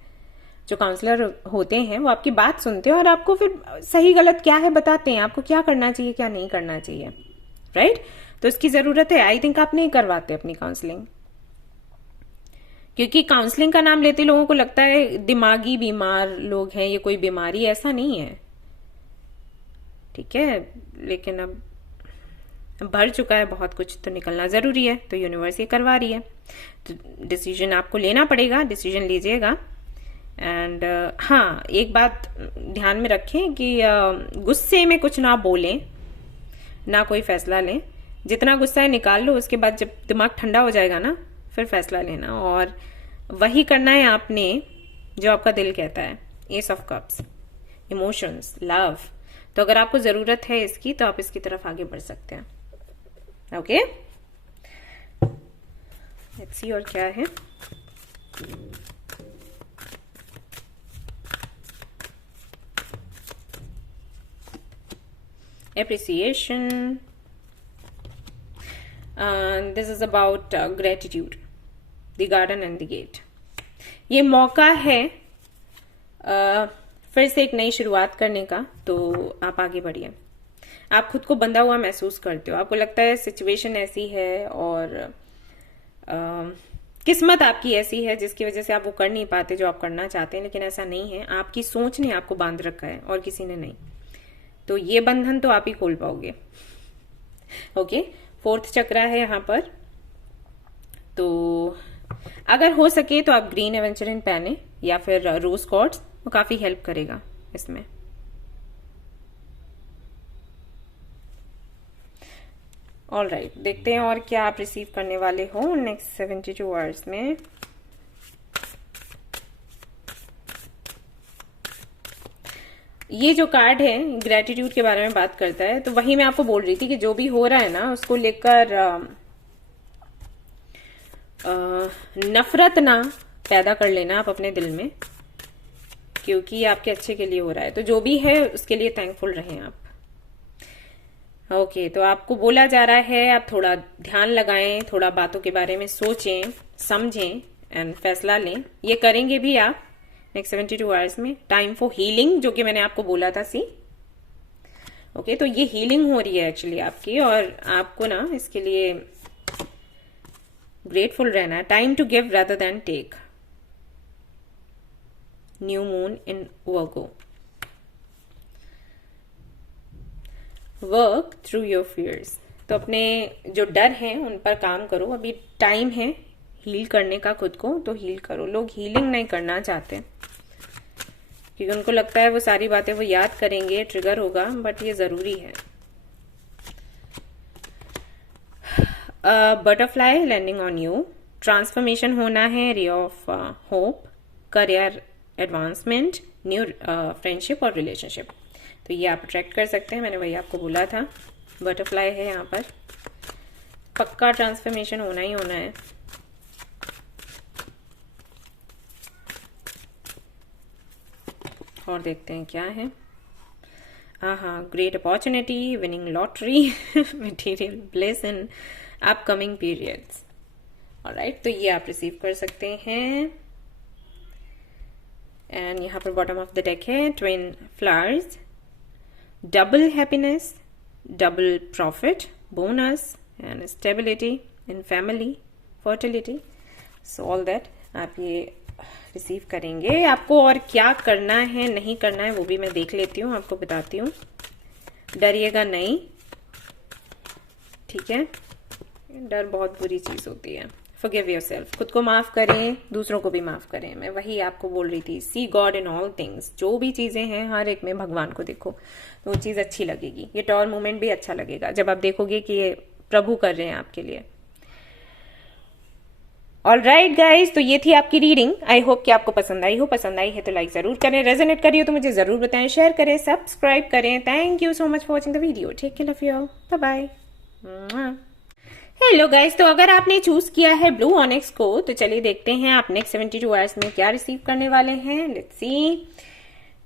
जो काउंसलर होते हैं वो आपकी बात सुनते हैं और आपको फिर सही गलत क्या है बताते हैं, आपको क्या करना चाहिए क्या नहीं करना चाहिए, राइट? तो इसकी जरूरत है। आई थिंक आप नहीं करवाते अपनी काउंसलिंग, क्योंकि काउंसलिंग का नाम लेते लोगों को लगता है दिमागी बीमार लोग हैं, ये कोई बीमारी, ऐसा नहीं है, ठीक है? लेकिन अब भर चुका है बहुत कुछ, तो निकलना जरूरी है, तो यूनिवर्स ये करवा रही है। तो डिसीजन आपको लेना पड़ेगा, डिसीजन लीजिएगा। एंड हाँ, एक बात ध्यान में रखें कि गुस्से में कुछ ना बोलें, ना कोई फैसला लें। जितना गुस्सा है निकाल लो, उसके बाद जब दिमाग ठंडा हो जाएगा ना, फिर फैसला लेना। और वही करना है आपने जो आपका दिल कहता है। S of cups, emotions, love. तो अगर आपको जरूरत है इसकी, तो आप इसकी तरफ आगे बढ़ सकते हैं। ओके, लेट्स सी और क्या है। appreciation, this is about gratitude, the garden and the gate। ये मौका है फिर से एक नई शुरुआत करने का, तो आप आगे बढ़िए। आप खुद को बंधा हुआ महसूस करते हो, आपको लगता है सिचुएशन ऐसी है और किस्मत आपकी ऐसी है जिसकी वजह से आप वो कर नहीं पाते जो आप करना चाहते हैं। लेकिन ऐसा नहीं है, आपकी सोच ने आपको बांध रखा है और किसी ने नहीं। तो ये बंधन तो आप ही खोल पाओगे। ओके, 4th चक्रा है यहाँ पर। तो अगर हो सके तो आप ग्रीन एवेंचरिन पहने या फिर रोज कॉर्ड्स, वो काफी हेल्प करेगा इसमें। ऑल राइट, देखते हैं और क्या आप रिसीव करने वाले हो नेक्स्ट 72 आवर्स में। ये जो कार्ड है ग्रेटिट्यूड के बारे में बात करता है, तो वही मैं आपको बोल रही थी कि जो भी हो रहा है ना, उसको लेकर नफरत ना पैदा कर लेना आप अपने दिल में, क्योंकि आपके अच्छे के लिए हो रहा है। तो जो भी है उसके लिए थैंकफुल रहें आप। ओके, तो आपको बोला जा रहा है आप थोड़ा ध्यान लगाएं, थोड़ा बातों के बारे में सोचें, समझें एंड फैसला लें। ये करेंगे भी आप नेक्स्ट 72 आवर्स में। टाइम फॉर हीलिंग, जो कि मैंने आपको बोला था, सी ओके। तो ये हीलिंग हो रही है एक्चुअली आपकी, और आपको ना इसके लिए ग्रेटफुल रहना है। Time to give rather than take. New moon in Virgo. Work through your fears. तो अपने जो डर हैं उन पर काम करो। अभी टाइम है हील करने का खुद को, तो हील करो। लोग हीलिंग नहीं करना चाहते क्योंकि उनको लगता है वो सारी बातें वो याद करेंगे, ट्रिगर होगा, बट ये जरूरी है। Butterfly landing on you. Transformation होना है, ray of hope, career advancement, new friendship और रिलेशनशिप। तो ये आप अट्रैक्ट कर सकते हैं, मैंने वही आपको बोला था। बटरफ्लाई है यहाँ पर, पक्का ट्रांसफॉर्मेशन होना ही होना है। और देखते हैं क्या है। हाँ, great opportunity, winning lottery, material bless in upcoming periods. Alright, तो ये आप रिसीव कर सकते हैं। एंड यहाँ पर बॉटम ऑफ द डेक है twin flowers, double happiness, double profit, bonus and stability in family, fertility. So all that आप ये रिसीव करेंगे। आपको और क्या करना है नहीं करना है वो भी मैं देख लेती हूँ, आपको बताती हूँ। डरिएगा नहीं, ठीक है। डर बहुत बुरी चीज होती है। Forgive yourself, खुद को माफ करें, दूसरों को भी माफ करें। मैं वही आपको बोल रही थी, सी गॉड इन ऑल थिंग्स। जो भी चीजें हैं हर एक में भगवान को देखो तो वो चीज अच्छी लगेगी। ये टॉर मोमेंट भी अच्छा लगेगा जब आप देखोगे कि ये प्रभु कर रहे हैं आपके लिए। ऑल राइट गाइज, तो ये थी आपकी रीडिंग। आई होप कि आपको पसंद आई हो। पसंद आई है तो लाइक जरूर करें, रेजोनेट करिए तो मुझे जरूर बताएं, शेयर करें, सब्सक्राइब करें। Thank you so much for watching the video. Take care of you all, bye bye. Hello guys, तो अगर आपने चूज किया है ब्लू ऑनिक्स को तो चलिए देखते हैं आप नेक्स्ट 72 आवर्स में क्या रिसीव करने वाले हैं। Let's see.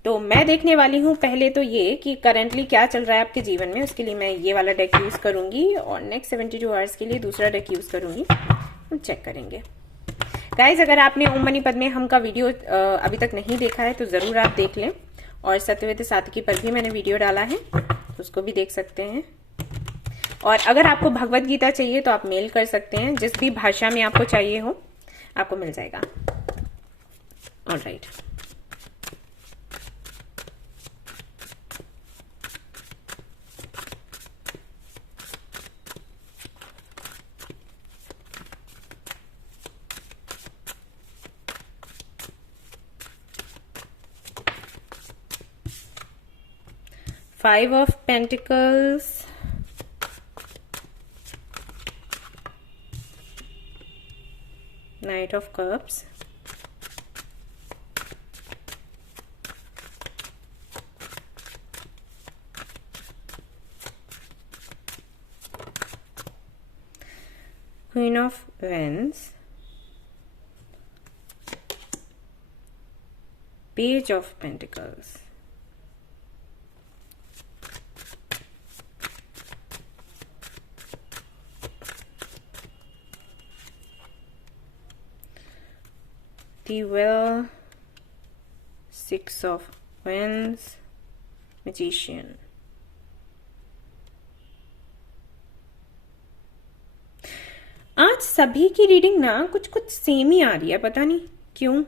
तो मैं देखने वाली हूँ पहले तो ये कि करंटली क्या चल रहा है आपके जीवन में। उसके लिए मैं ये वाला डेक यूज करूंगी और नेक्स्ट 72 आवर्स के लिए दूसरा डेक यूज करूंगी। हम चेक करेंगे। गाइज, अगर आपने ओम मनी पद्मे हम का वीडियो अभी तक नहीं देखा है तो जरूर आप देख लें। और सत्यवती सातकी पर भी मैंने वीडियो डाला है तो उसको भी देख सकते हैं। और अगर आपको भगवत गीता चाहिए तो आप मेल कर सकते हैं, जिस भी भाषा में आपको चाहिए हो आपको मिल जाएगा। Alright, five of pentacles, Knight of Cups, Queen of Wands, Page of Pentacles, the Well, Six of Wands, Magician। आज सभी की रीडिंग ना कुछ कुछ सेम ही आ रही है, पता नहीं क्यों।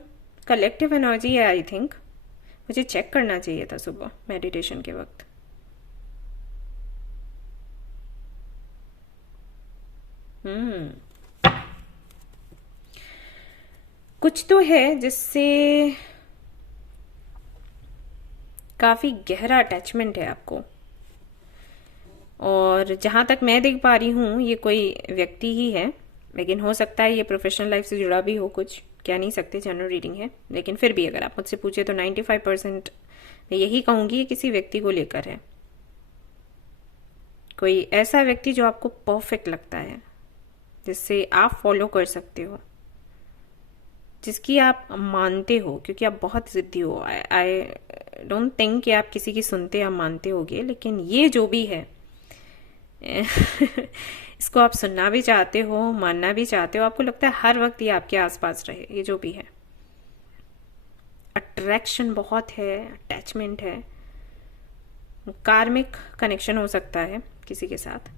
कलेक्टिव एनर्जी है आई थिंक। मुझे चेक करना चाहिए था सुबह मेडिटेशन के वक्त। कुछ तो है जिससे काफी गहरा अटैचमेंट है आपको। और जहां तक मैं देख पा रही हूं ये कोई व्यक्ति ही है, लेकिन हो सकता है ये प्रोफेशनल लाइफ से जुड़ा भी हो, कुछ कह नहीं सकते, जनरल रीडिंग है। लेकिन फिर भी अगर आप मुझसे पूछे तो 95% मैं यही कहूंगी ये किसी व्यक्ति को लेकर है। कोई ऐसा व्यक्ति जो आपको परफेक्ट लगता है, जिससे आप फॉलो कर सकते हो, जिसकी आप मानते हो, क्योंकि आप बहुत जिद्दी हो। आई डोंट थिंक कि आप किसी की सुनते या मानते होगे, लेकिन ये जो भी है इसको आप सुनना भी चाहते हो, मानना भी चाहते हो। आपको लगता है हर वक्त ये आपके आसपास रहे। ये जो भी है, अट्रैक्शन बहुत है, अटैचमेंट है, कार्मिक कनेक्शन हो सकता है किसी के साथ।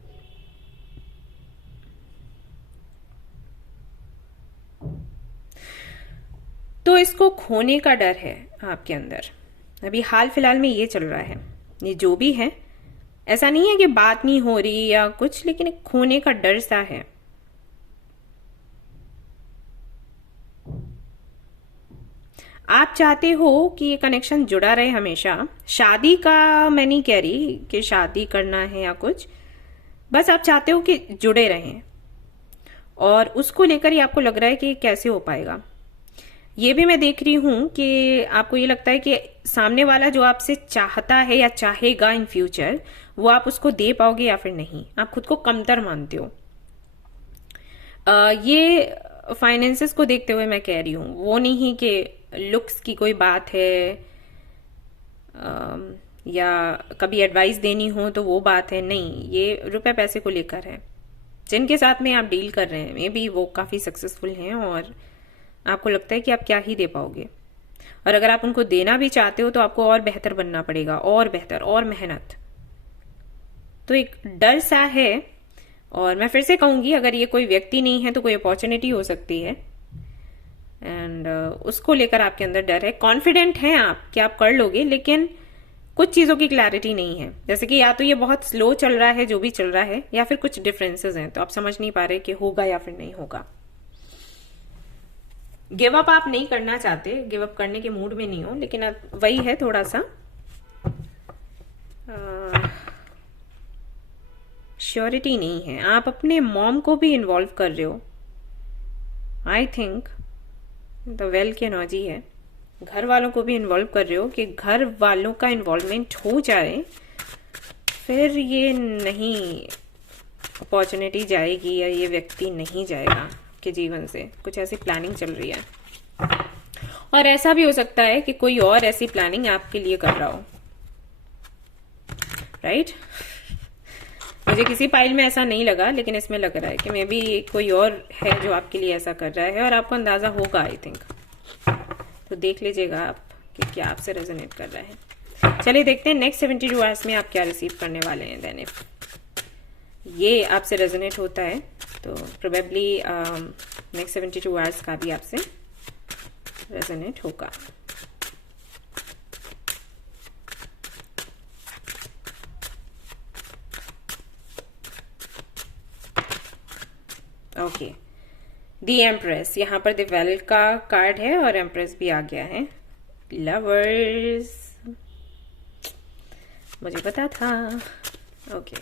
तो इसको खोने का डर है आपके अंदर। अभी हाल फिलहाल में ये चल रहा है। ये जो भी है, ऐसा नहीं है कि बात नहीं हो रही या कुछ, लेकिन एक खोने का डर सा है। आप चाहते हो कि ये कनेक्शन जुड़ा रहे हमेशा। शादी का मैं नहीं कह रही कि शादी करना है या कुछ, बस आप चाहते हो कि जुड़े रहें। और उसको लेकर ही आपको लग रहा है कि कैसे हो पाएगा। ये भी मैं देख रही हूं कि आपको ये लगता है कि सामने वाला जो आपसे चाहता है या चाहेगा इन फ्यूचर, वो आप उसको दे पाओगे या फिर नहीं। आप खुद को कमतर मानते हो। ये फाइनेंसेस को देखते हुए मैं कह रही हूं, वो नहीं कि लुक्स की कोई बात है या कभी एडवाइस देनी हो तो वो बात है। नहीं, ये रुपए पैसे को लेकर है। जिनके साथ में आप डील कर रहे हैं मे बी वो काफी सक्सेसफुल हैं और आपको लगता है कि आप क्या ही दे पाओगे। और अगर आप उनको देना भी चाहते हो तो आपको और बेहतर बनना पड़ेगा, और बेहतर, और मेहनत। तो एक डर सा है। और मैं फिर से कहूंगी, अगर ये कोई व्यक्ति नहीं है तो कोई अपॉर्चुनिटी हो सकती है, एंड उसको लेकर आपके अंदर डर है। कॉन्फिडेंट हैं आप कि आप कर लोगे, लेकिन कुछ चीजों की क्लैरिटी नहीं है। जैसे कि या तो ये बहुत स्लो चल रहा है जो भी चल रहा है, या फिर कुछ डिफरेंसेस हैं, तो आप समझ नहीं पा रहे कि होगा या फिर नहीं होगा। गिव अप आप नहीं करना चाहते, गिव अप करने के मूड में नहीं हो, लेकिन अब वही है, थोड़ा सा श्योरिटी नहीं है। आप अपने मॉम को भी इन्वॉल्व कर रहे हो, आई थिंक द वेल की एनर्जी है। घर वालों को भी इन्वॉल्व कर रहे हो कि घर वालों का इन्वॉल्वमेंट हो जाए, फिर ये नहीं अपॉर्चुनिटी जाएगी या ये व्यक्ति नहीं जाएगा के जीवन से। कुछ ऐसी प्लानिंग चल रही है, और ऐसा भी हो सकता है कि कोई और ऐसी प्लानिंग आपके लिए कर रहा हो, राइट? मुझे किसी फाइल में ऐसा नहीं लगा, लेकिन इसमें लग रहा है कि मे बी कोई और है जो आपके लिए ऐसा कर रहा है, और आपको अंदाजा होगा, आई थिंक। तो देख लीजिएगा आप कि क्या आपसे रेजोनेट कर रहा है। चलिए देखते हैं नेक्स्ट 72 आवर्स में आप क्या रिसीव करने वाले हैं। देन इफ ये आपसे रेजोनेट होता है तो प्रोबेबली नेक्स्ट 72 आवर्स का भी आपसे रेजोनेट होगा। ओके, दी एम्प्रेस, यहाँ पर द वेल का कार्ड है और एम्प्रेस भी आ गया है। लवर्स, मुझे पता था। ओके,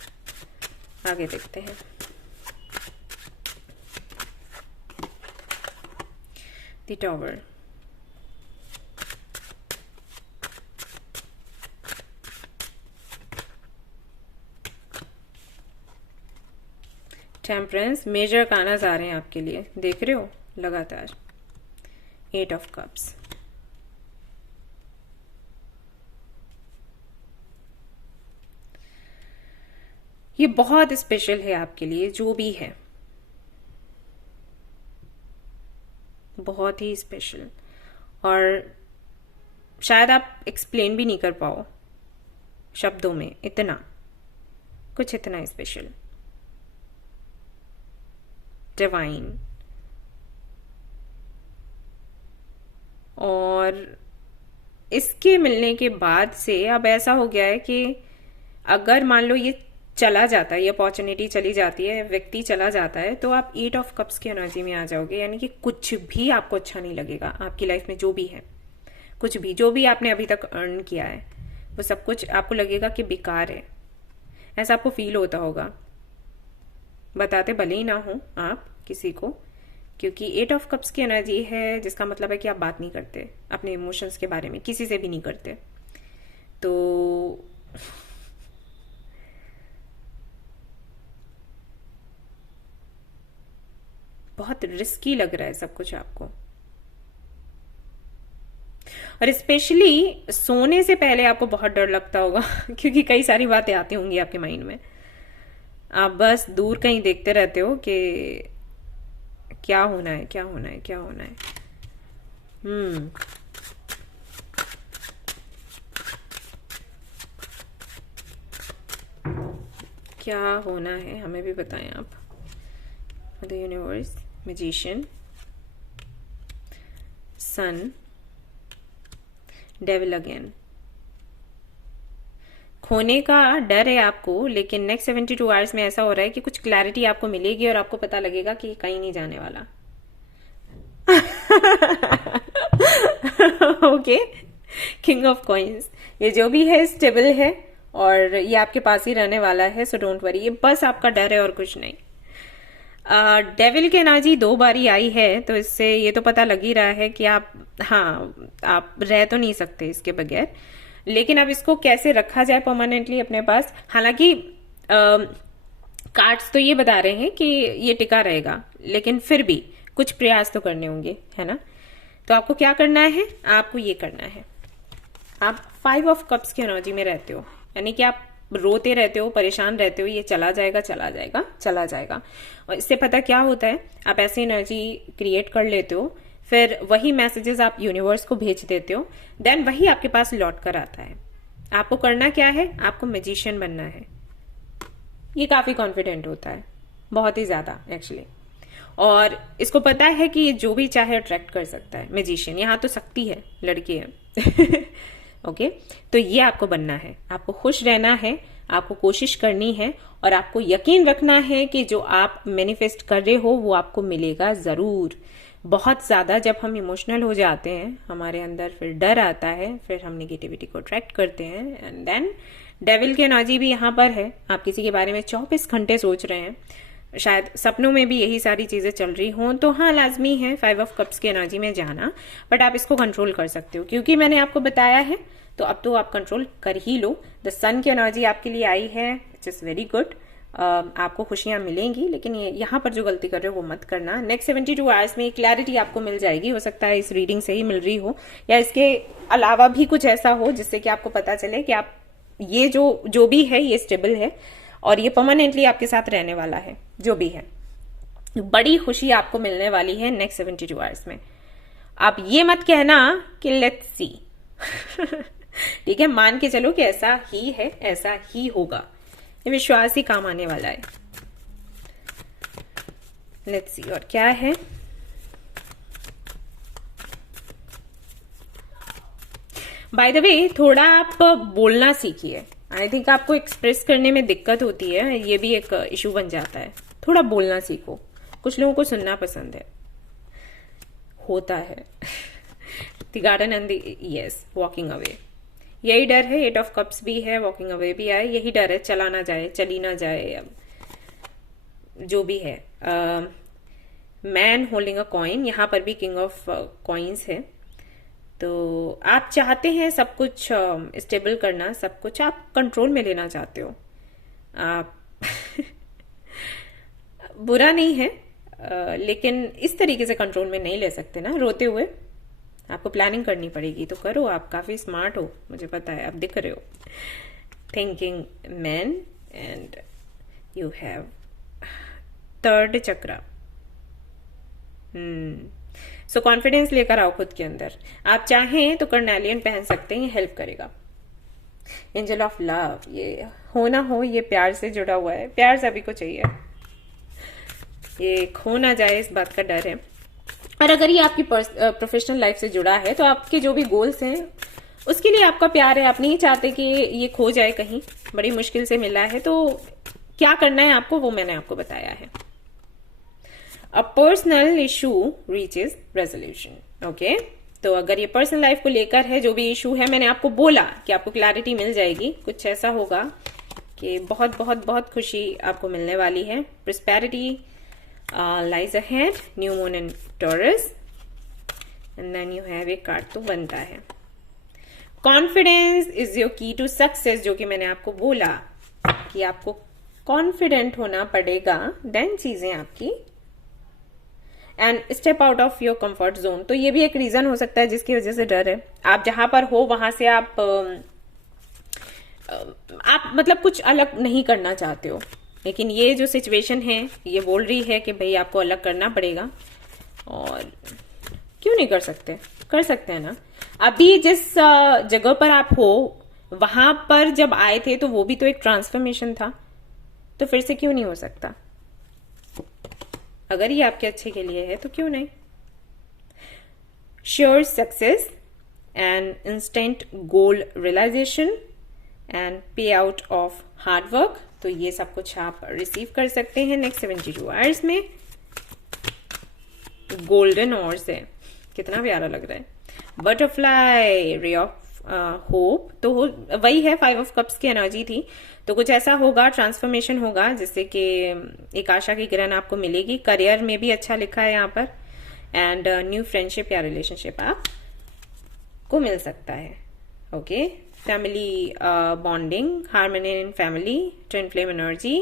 आगे देखते हैं। द टॉवर, टेम्परेंस, मेजर कानाज आ रहे हैं आपके लिए, देख रहे हो लगातार। 8 ऑफ कप्स, ये बहुत स्पेशल है आपके लिए, जो भी है बहुत ही स्पेशल, और शायद आप एक्सप्लेन भी नहीं कर पाओ शब्दों में, इतना कुछ, इतना स्पेशल, डिवाइन। और इसके मिलने के बाद से अब ऐसा हो गया है कि अगर मान लो ये चला जाता है, ये अपॉर्चुनिटी चली जाती है, व्यक्ति चला जाता है, तो आप 8 ऑफ कप्स की एनर्जी में आ जाओगे। यानी कि कुछ भी आपको अच्छा नहीं लगेगा आपकी लाइफ में, जो भी है, कुछ भी, जो भी आपने अभी तक अर्न किया है, वो सब कुछ आपको लगेगा कि बेकार है। ऐसा आपको फील होता होगा, बताते भले ही ना हो आप किसी को, क्योंकि 8 ऑफ कप्स की एनर्जी है, जिसका मतलब है कि आप बात नहीं करते अपने इमोशंस के बारे में, किसी से भी नहीं करते। तो बहुत रिस्की लग रहा है सब कुछ आपको, और स्पेशली सोने से पहले आपको बहुत डर लगता होगा क्योंकि कई सारी बातें आती होंगी आपके माइंड में। आप बस दूर कहीं देखते रहते हो कि क्या होना है, क्या होना है, क्या होना है। क्या होना है हमें भी बताएं आप। The universe, magician, sun, devil again. खोने का डर है आपको, लेकिन नेक्स्ट 72 आवर्स में ऐसा हो रहा है कि कुछ क्लैरिटी आपको मिलेगी और आपको पता लगेगा कि कहीं नहीं जाने वाला। ओके, किंग ऑफ कॉइंस, ये जो भी है स्टेबल है और ये आपके पास ही रहने वाला है, सो डोंट वरी। ये बस आपका डर है और कुछ नहीं। डेविल की एनर्जी 2 बारी आई है, तो इससे ये तो पता लग ही रहा है कि आप, हाँ, आप रह तो नहीं सकते इसके बगैर। लेकिन अब इसको कैसे रखा जाए परमानेंटली अपने पास। हालांकि कार्ड्स तो ये बता रहे हैं कि ये टिका रहेगा, लेकिन फिर भी कुछ प्रयास तो करने होंगे, है ना। तो आपको क्या करना है, आपको ये करना है, आप 5 ऑफ कप्स की एनर्जी में रहते हो, यानी कि आप रोते रहते हो, परेशान रहते हो, ये चला जाएगा, चला जाएगा, चला जाएगा। और इससे पता क्या होता है, आप ऐसी एनर्जी क्रिएट कर लेते हो, फिर वही मैसेजेस आप यूनिवर्स को भेज देते हो, देन वही आपके पास लौट कर आता है। आपको करना क्या है, आपको मैजिशियन बनना है। ये काफी कॉन्फिडेंट होता है, बहुत ही ज्यादा एक्चुअली, और इसको पता है कि ये जो भी चाहे अट्रैक्ट कर सकता है। मैजिशियन, यहाँ तो शक्ति है, लड़की है। ओके, तो ये आपको बनना है, आपको खुश रहना है, आपको कोशिश करनी है, और आपको यकीन रखना है कि जो आप मैनिफेस्ट कर रहे हो वो आपको मिलेगा जरूर। बहुत ज्यादा जब हम इमोशनल हो जाते हैं, हमारे अंदर फिर डर आता है, फिर हम नेगेटिविटी को अट्रैक्ट करते हैं, एंड देन डेविल की एनर्जी भी यहाँ पर है। आप किसी के बारे में 24 घंटे सोच रहे हैं, शायद सपनों में भी यही सारी चीजें चल रही हों, तो हाँ लाजमी है 5 ऑफ कप्स की एनर्जी में जाना, बट आप इसको कंट्रोल कर सकते हो क्योंकि मैंने आपको बताया है, तो अब तो आप कंट्रोल कर ही लो। द सन की एनर्जी आपके लिए आई है, इट्स इज वेरी गुड, आपको खुशियां मिलेंगी, लेकिन ये यहाँ पर जो गलती कर रहे हो वो मत करना। नेक्स्ट 72 आवर्स में क्लैरिटी आपको मिल जाएगी, हो सकता है इस रीडिंग से ही मिल रही हो, या इसके अलावा भी कुछ ऐसा हो जिससे कि आपको पता चले कि आप ये जो भी है ये स्टेबल है और ये परमानेंटली आपके साथ रहने वाला है। जो भी है, बड़ी खुशी आपको मिलने वाली है नेक्स्ट 72 आवर्स में। आप ये मत कहना कि लेट्स सी। ठीक है, मान के चलो कि ऐसा ही है, ऐसा ही होगा, ये विश्वास ही काम आने वाला है। लेट्स सी और क्या है। बाय द वे, थोड़ा आप बोलना सीखिए। आई थिंक आपको एक्सप्रेस करने में दिक्कत होती है, ये भी एक इशू बन जाता है। थोड़ा बोलना सीखो, कुछ लोगों को सुनना पसंद है, होता है। The garden and the yes walking away, यही डर है। 8 ऑफ कप्स भी है, वॉकिंग अवे भी आए, यही डर है, चला ना जाए, चली ना जाए, अब जो भी है। मैन होल्डिंग अ कॉइन, यहाँ पर भी किंग ऑफ कॉइन्स है, तो आप चाहते हैं सब कुछ स्टेबल करना, सब कुछ आप कंट्रोल में लेना चाहते हो। आप बुरा नहीं है, लेकिन इस तरीके से कंट्रोल में नहीं ले सकते ना, रोते हुए। आपको प्लानिंग करनी पड़ेगी, तो करो, आप काफी स्मार्ट हो, मुझे पता है, आप दिख रहे हो। Thinking man, and you have 3rd chakra. So confidence लेकर आओ खुद के अंदर। आप चाहें तो कर्नेलियन पहन सकते हैं, ये हेल्प करेगा। एंजल ऑफ लव, ये हो ना हो, ये प्यार से जुड़ा हुआ है, प्यार सभी को चाहिए, ये खो ना जाए इस बात का डर है। और अगर ये आपकी प्रोफेशनल लाइफ से जुड़ा है, तो आपके जो भी गोल्स हैं उसके लिए आपका प्यार है, आप नहीं चाहते कि ये खो जाए कहीं, बड़ी मुश्किल से मिला है, तो क्या करना है आपको वो मैंने आपको बताया है। A personal issue reaches resolution. Okay, तो अगर ये पर्सनल लाइफ को लेकर है, जो भी इशू है, मैंने आपको बोला कि आपको क्लैरिटी मिल जाएगी। कुछ ऐसा होगा कि बहुत बहुत बहुत खुशी आपको मिलने वाली है। Prosperity lies ahead, new moon in Taurus, and then you have a card तो बनता है। Confidence is your key to success, जो कि मैंने आपको बोला कि आपको कॉन्फिडेंट होना पड़ेगा, देन चीजें आपकी, and step out of your comfort zone. तो ये भी एक रीजन हो सकता है जिसकी वजह से डर है। आप जहां पर हो वहां से आप मतलब कुछ अलग नहीं करना चाहते हो, लेकिन ये जो सिचुएशन है ये बोल रही है कि भाई आपको अलग करना पड़ेगा, और क्यों नहीं कर सकते, कर सकते हैं ना। अभी जिस जगह पर आप हो वहां पर जब आए थे तो वो भी तो एक ट्रांसफॉर्मेशन था, तो फिर से क्यों नहीं हो सकता। अगर ये आपके अच्छे के लिए है तो क्यों नहीं। Sure success and instant goal realisation and pay out of hard work, तो ये सब कुछ आप रिसीव कर सकते हैं नेक्स्ट 72 आवर्स में। गोल्डन ऑर्स है, कितना प्यारा लग रहा है। बटरफ्लाई, रे ऑफ होप, तो वही है, 5 ऑफ कप्स की एनर्जी थी, तो कुछ ऐसा होगा, ट्रांसफॉर्मेशन होगा जिससे कि एक आशा की किरण आपको मिलेगी। करियर में भी अच्छा लिखा है यहाँ पर, एंड न्यू फ्रेंडशिप या रिलेशनशिप आपको मिल सकता है। Okay, family bonding, harmony in family, twin flame energy,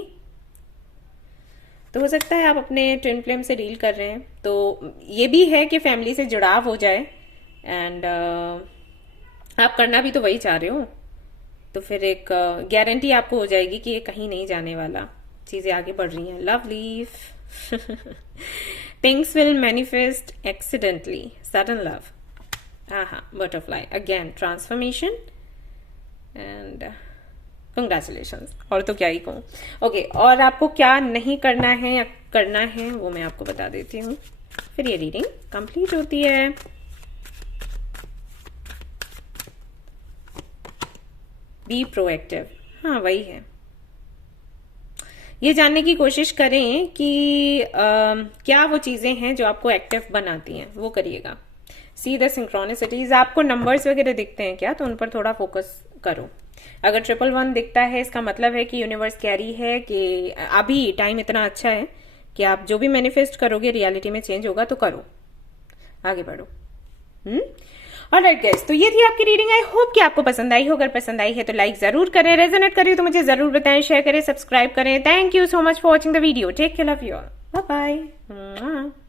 तो हो सकता है आप अपने ट्विन फ्लेम से डील कर रहे हैं, तो ये भी है कि फैमिली से जुड़ाव हो जाए, एंड आप करना भी तो वही चाह रहे हो, तो फिर एक गारंटी आपको हो जाएगी कि ये कहीं नहीं जाने वाला, चीजें आगे बढ़ रही हैं। Love leaf, things will manifest accidentally, sudden love, हाँ, butterfly again, transformation, and congratulation, और तो क्या ही कहूँ। ओके, और आपको क्या नहीं करना है या करना है वो मैं आपको बता देती हूँ, फिर ये रीडिंग कंप्लीट होती है। बी प्रोएक्टिव, हाँ वही है। ये जानने की कोशिश करें कि क्या वो चीजें हैं जो आपको एक्टिव बनाती हैं, वो करिएगा। सी द सिंक्रोनिसिटीज, आपको नंबर्स वगैरह दिखते हैं क्या, तो उन पर थोड़ा फोकस करो। अगर 111 दिखता है, इसका मतलब है कि यूनिवर्स कह रही है कि अभी टाइम इतना अच्छा है कि आप जो भी मैनिफेस्ट करोगे रियलिटी में चेंज होगा, तो करो, आगे बढ़ो। ऑलराइट गाइस, तो ये थी आपकी रीडिंग। आई होप कि आपको पसंद आई हो। अगर पसंद आई है तो लाइक जरूर करें, रेजोनेट करें तो मुझे जरूर बताएं, शेयर करें, सब्सक्राइब करें। Thank you so much for watching the video. Take care, love you all, bye bye.